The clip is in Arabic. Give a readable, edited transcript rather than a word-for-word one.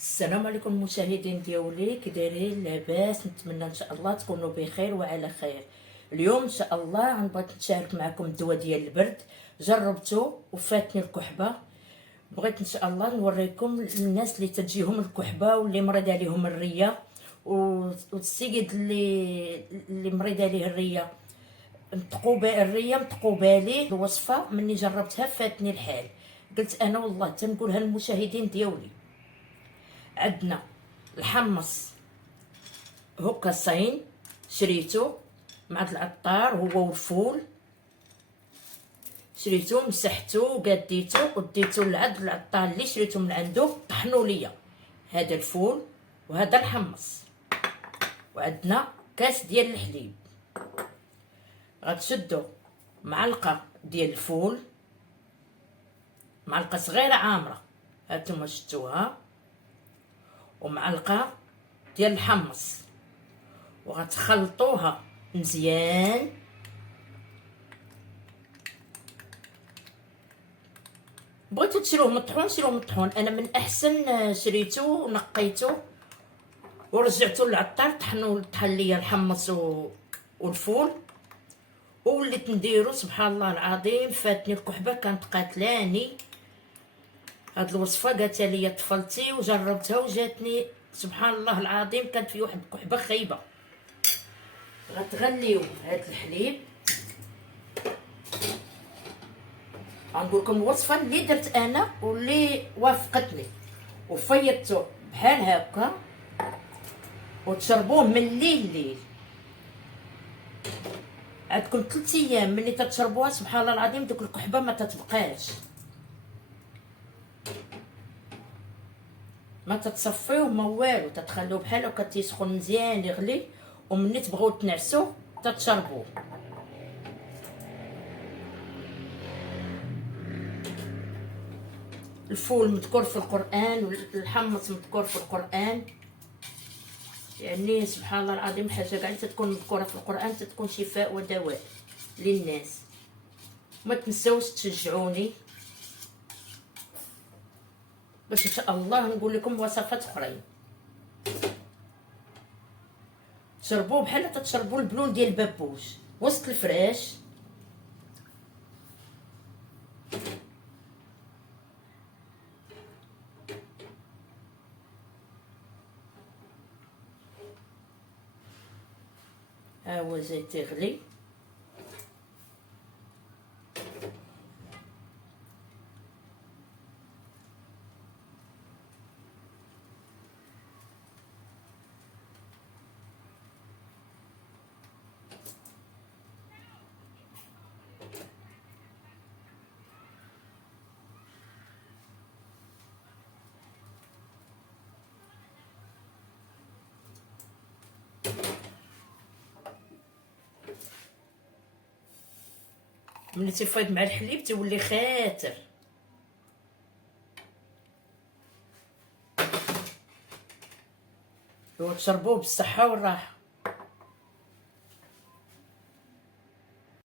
السلام عليكم المشاهدين ديالي، كي دايرين؟ لاباس؟ نتمنى ان شاء الله تكونوا بخير وعلى خير. اليوم ان شاء الله غنبغي نشارك معكم الدواء ديال البرد. جربته وفاتني الكحبه. بغيت ان شاء الله نوريكم الناس اللي تجيهم الكحبه واللي مريض عليهم الريه والسيد اللي مريض عليه الريه نطقوا بالي الوصفه. مني جربتها فاتني الحال، قلت انا والله تنقولها للمشاهدين ديالي. عندنا الحمص هكاصين شريته مع العطار هو والفول، شريته مسحته وقاديته وديته لعند العطار اللي شريته من عنده. طحنوا ليا هذا الفول وهذا الحمص، وعندنا كاس ديال الحليب. غتشدوا معلقه ديال الفول، معلقه صغيره عامره هانتوما شفتوها، ومعلقه ديال الحمص، وغتخلطوها مزيان. بغيتو تشريوه مطحون شريوه مطحون، انا من احسن شريته ونقيته ورجعته للعطار طحن ليا الحمص والفول، ووليت نديرو. سبحان الله العظيم فاتني الكحبه، كانت قاتلاني. هاد الوصفه قالتها ليا طفلتي وجربتها وجاتني سبحان الله العظيم، كانت في واحد الكحبه خايبه. غتغليو هاد الحليب. غنقول لكم الوصفه اللي درت انا واللي وافقتني، وفيضته بحال هكا وتشربوه من الليل. عندكم 3 ايام ملي تتشربوها سبحان الله العظيم دوك الكحبه ما تتبقاش، ما تتصفيوه ما والو، تتخلوه بحال هكا تيسخن مزيان يغلي، ومني تبغيو تنعسوه تتشربوه. الفول مذكور في القران والحمص مذكور في القران، يعني سبحان الله العظيم حاجه كاع تتكون مذكوره في القران تتكون شفاء ودواء للناس. ما تنساوش تشجعوني باش ان شاء الله نقول لكم وصفات اخرين. تشربوه بحال تشربوا البلول ديال البابوش وسط الفراش. ها هو زيت يغلي. ملي تيفيض مع الحليب تيولي خاتر. وتشربوه بالصحه والراحه.